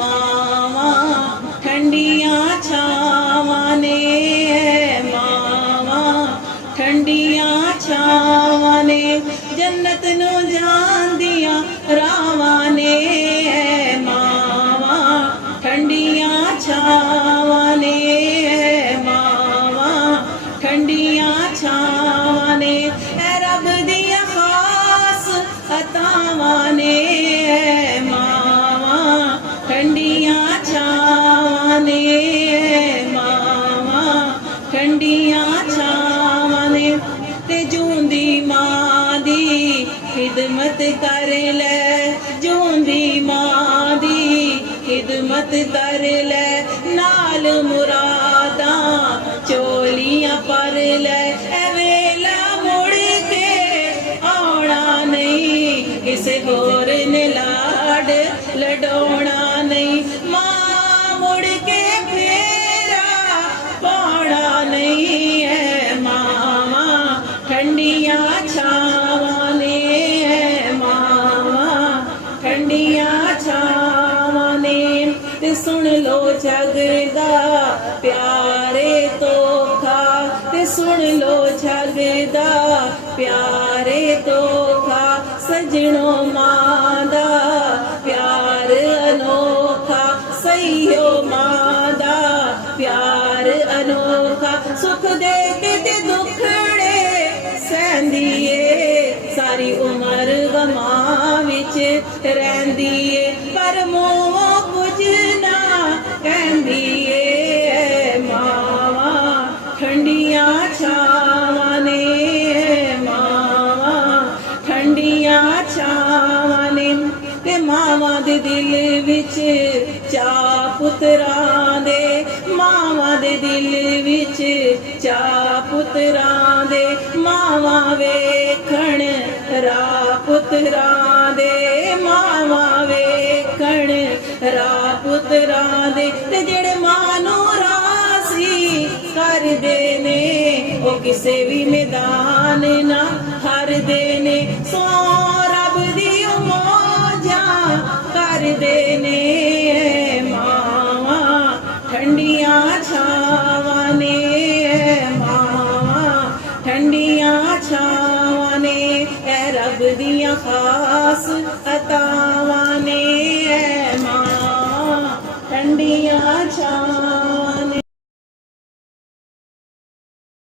मावा ठंडिया छावां ने मावा ठंडिया छावां ने जन्नत नू जांदियां रावां ने मावा ठंडिया छावां ने मावा ठंडिया छावां ने रब दियां खास अतावां ने ठंडिया छावां ने मावा ठंडिया छावां ने ते जूंदी मां दी खिदमत कर ले जूंदी मां दी खिदमत कर ले नाल मुरादा चोलियां पर ले वेला मुड़ के आना नहीं किसे होर ने लाड लडोना नहीं मां मुड़ के फेरा पाना नहीं है मावा ठंडिया छावां ने मावा ठंडिया छावां ने ते सुन लो जगदा प्यारे तोखा ते सुन लो जगदा प्यारे तोखा सजनो मां दा प्यार अनोखा सहियो मां दा प्यार अनोखा सुख दे के ते दुखड़े सहंदी ए सारी उम्र गमां विच रहिंदी ए पर मोह कुछ ना कहंदी ए मावा ठंडिया छावां ने मावा ठंडिया छावां ने ते मावां दे दिल विच चा पुत्रां दे मावां दे दिल विच चा पुत्रां दे मावां वेखण रा पुत्रां दे मावां वेखण रा पुत्रां दे ते जेड़े मां नू रासी करदे ने ओ किसे भी मैदान ना हारदे ने सो रब दी मौजां करदे ने मावा ठंडिया छावां ने मावा ठंडिया छावां ने रब दियां खास अतावां ने मावा ठंडिया छावां